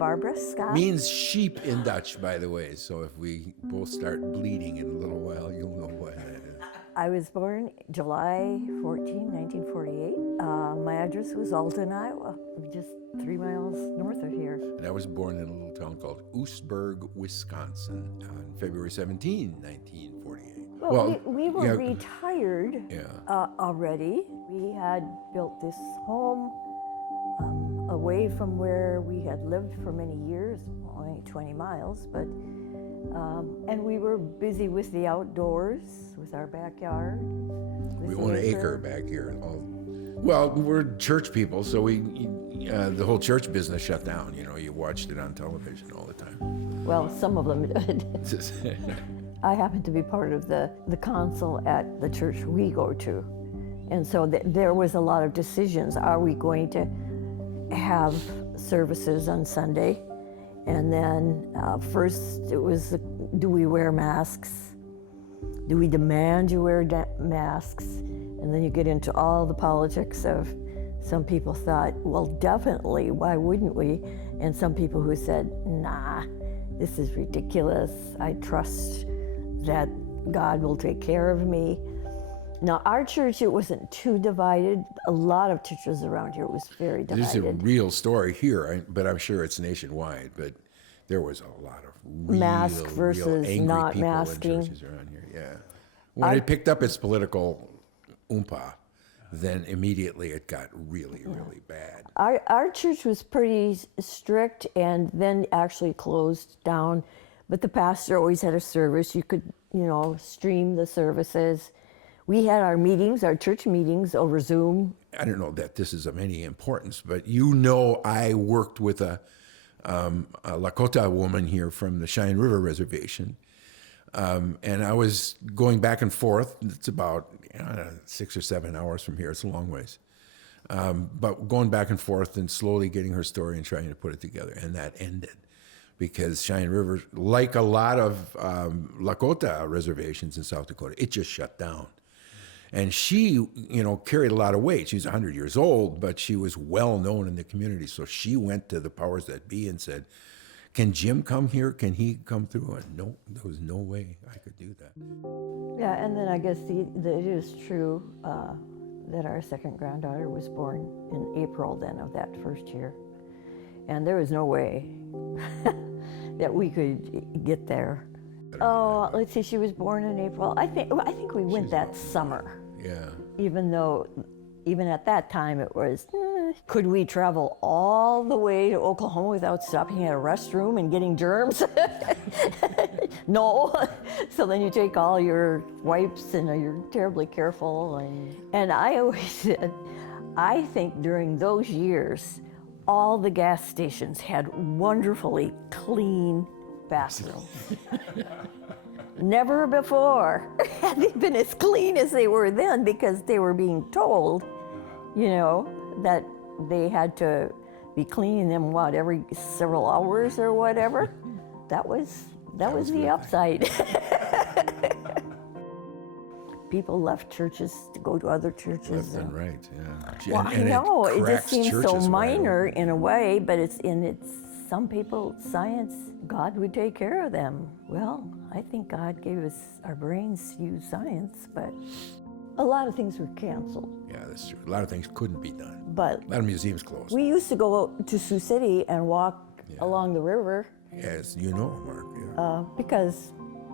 Barbara Scott. Means sheep in Dutch, by the way. So if we both start bleeding in a little while, you'll know what that is. I was born July 14, 1948. My address was Alton, Iowa, just 3 miles north of here. And I was born in a little town called Oostburg, Wisconsin on February 17, 1948. Well, we were retired Yeah. already. We had built this home away from where we had lived for many years, only 20 miles, but and we were busy with the outdoors, with our backyard. We own an acre back here. Well, we're church people, so the whole church business shut down. You know, you watched it on television all the time. Well, some of them did. I happen to be part of the council at the church we go to. And so there was a lot of decisions. Are we going to have services on Sunday? And then first it was, do we wear masks? Do we demand you wear masks? And then you get into all the politics of, some people thought, well, definitely, why wouldn't we? And some people who said, nah, this is ridiculous. I trust that God will take care of me. Now, our church, it wasn't too divided. A lot of churches around here was very divided. This is a real story here, but I'm sure it's nationwide. But there was a lot of mask versus real angry not people masking. in churches around here. Yeah, when it picked up its political oompa, then immediately it got really, really bad. Our church was pretty strict, and then actually closed down. But the pastor always had a service. You could, stream the services. We had our meetings, our church meetings, over Zoom. I don't know that this is of any importance, but I worked with a Lakota woman here from the Cheyenne River Reservation, and I was going back and forth. It's about 6 or 7 hours from here. It's a long ways, but going back and forth and slowly getting her story and trying to put it together, and that ended. Because Cheyenne River, like a lot of Lakota reservations in South Dakota, it just shut down. And she, carried a lot of weight. She was 100 years old, but she was well known in the community. So she went to the powers that be and said, can Jim come here? Can he come through? And no, there was no way I could do that. Yeah, and then I guess it is true that our second granddaughter was born in April then of that first year. And there was no way that we could get there. Oh, let's see, she was born in April. I think we went that summer. Yeah. Even though, even at that time it was, could we travel all the way to Oklahoma without stopping at a restroom and getting germs? No. So then you take all your wipes and you're terribly careful. And I always said, I think during those years, all the gas stations had wonderfully clean bathrooms. Never before had they been as clean as they were then, because they were being told, that they had to be cleaning them, every several hours or whatever. That was the upside. People left churches to go to other churches. Left and right, yeah. Well, I know, it just seems so minor in a way, but it's some people, science, God would take care of them. Well, I think God gave us our brains to use science, but a lot of things were canceled. Yeah, that's true. A lot of things couldn't be done. But a lot of museums closed. We used to go to Sioux City and walk along the river. Yes, Mark. Yeah. Because,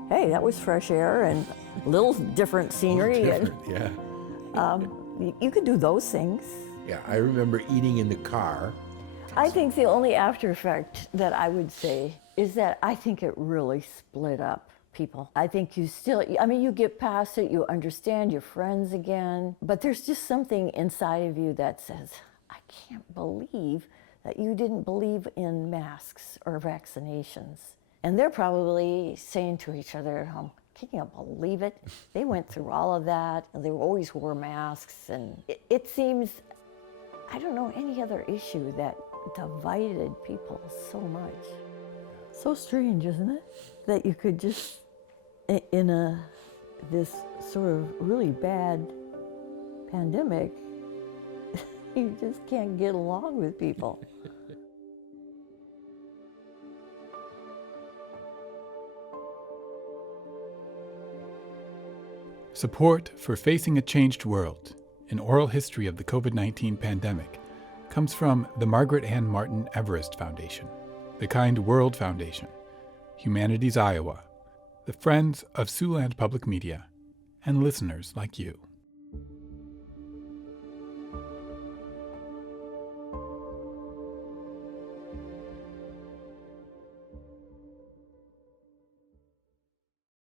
hey, that was fresh air and a little different scenery. Yeah. You could do those things. Yeah, I remember eating in the car. I think the only after effect that I would say is that I think it really split up people. I think you get past it, you understand your friends again, but there's just something inside of you that says, I can't believe that you didn't believe in masks or vaccinations. And they're probably saying to each other at home, can you believe it? They went through all of that, and they always wore masks, and it seems, I don't know any other issue that divided people so much. So strange, isn't it? That you could just, in this sort of really bad pandemic, you just can't get along with people. Support for Facing a Changed World, an oral history of the COVID-19 pandemic, comes from the Margaret Ann Martin Everest Foundation, the Kind World Foundation, Humanities Iowa, the Friends of Siouxland Public Media, and listeners like you.